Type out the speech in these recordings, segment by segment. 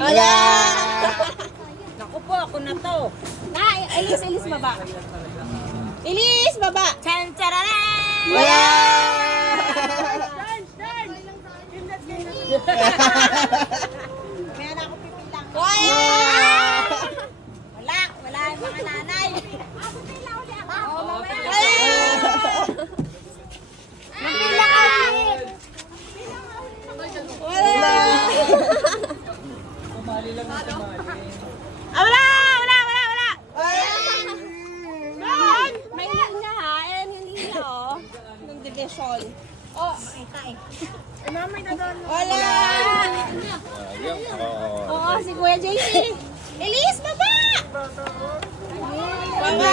Wala! Naku po, ako na to. Na, Elise baba. Elise baba. Chan chararan! Wala! Meron ako pipilang. Wala! Wala yung mga nanay. Napila kami! Wala! Ah, wala! Doon! May linya ha. Ayan yung linya oh. Ng division. Oh, makita eh. Wala! Oo, si Kuya JC. Elise, baba! Baba! Baba.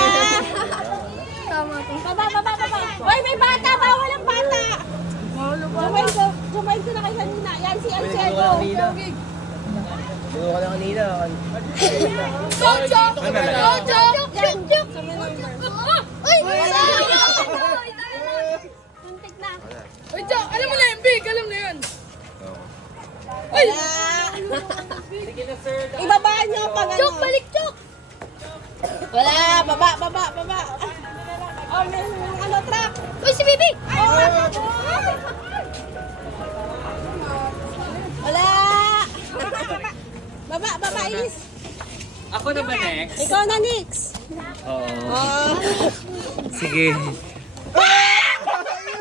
Hoy, may bata! Bawal ang bata! Jumain ko na kayo kanina. Yan si Alcego. Tulungan lang kanina. Chok! Uy! Wala! Muntik na. Uy, Chok, alam mo na yung big, alam na yun. Wala! Ibabaan niyo pag ano. Chok, balik, Chok! Wala! Baba! Oh, may ano, truck! Uy, si Bibi! Wala! Baba, Elise. Ako na ba next? Ikaw na, Nix. Oo. Oh. Sige.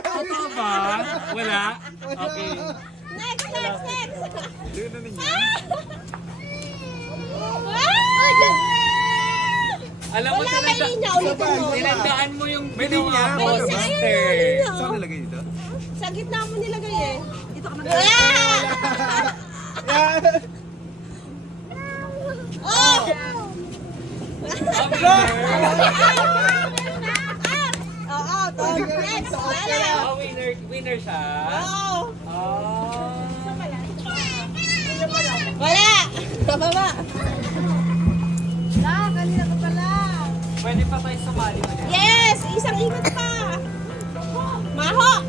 Ito ba? Wala? Okay. Next. Alam mo, Wala, may linya. Ulitin mo. tinandaan mo yung May ginawa linya. ko, May isa, Master. ayun, Saan nilagay dito? Sa gitna mo nilagay eh. Dito ka Yeah. Oh! Oo, Tom. Next. Wala. Winner siya. Oo. Oh. Wala. Bababa. Pwede pa tayo sumali ulit. Yes! Isang ikot pa. Maho.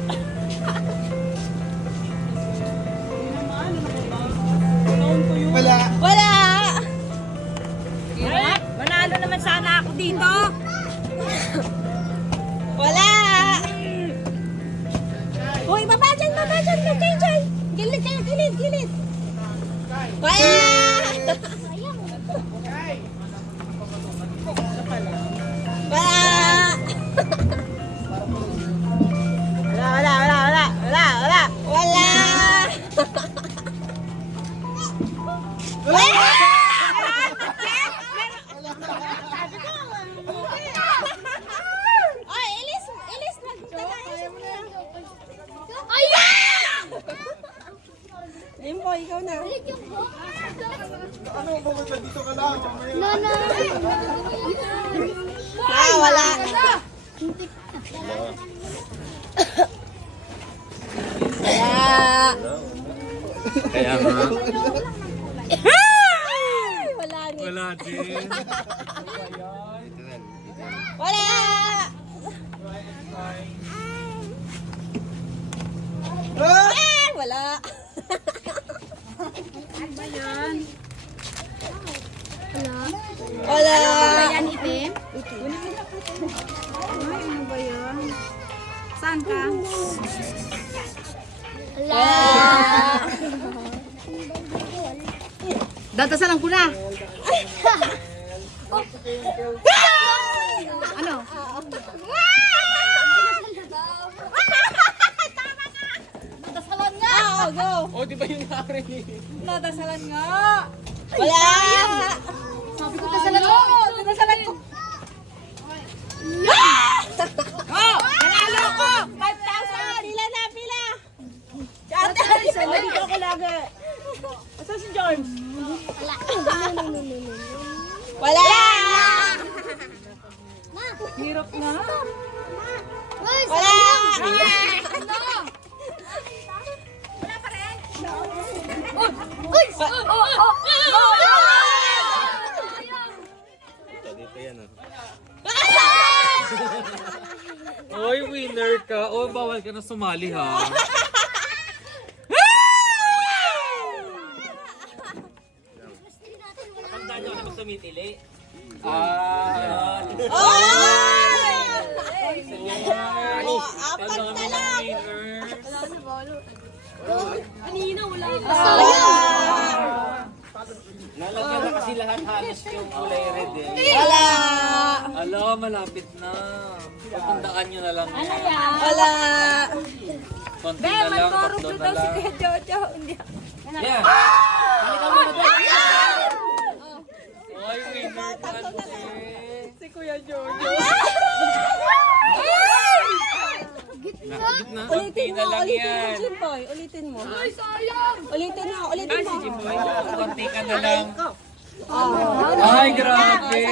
Wala. Wala. Manalo naman sana ako dito. Wala. Hoy, baba dyan. Gilid kayo, gilid. Wala. Ay, Elise, ayun po, ikaw na. Ano ba ba dito ka lang? Wala. Wala. Kaya nga. Wala ni. Wala din. Wala. Wala. Wala. Yan, itim? Ano ba yan? Saan ka? Wala. Datasalan ko na. Ano? Dasalan nga. Oo, go. Oh, di ba yung narinig? Datasalan nga. Wala. Sabi ko dasalan ko. Datasalan ko. Oh, nanalo ko. 5,000. Pila. Si Ate Alisa, nandito ako lagi. Asan si James? Wala. Hirap na. Wala. Oy, winner ka. Oh, bawal ka na sumali ha. tumitili. Ah! Oh, apat Ang na dami lang. ng winner. Kanina, wala. Nalagyan na kasi lahat halos yung kulay red eh. Wala. Ala, malapit na. Pagtandaan nyo na lang yan. Wala. Konti na lang, tatlo na lang. Jojo, hindi. Yeah. Ay, winner ka kasi. Si Kuya Jojo. Gitna, konti na lang yan. Jimboy. Ulitin mo. Ay, sayang. Ulitin mo. Ulitin mo. Konti ka na lang. Ay, grabe.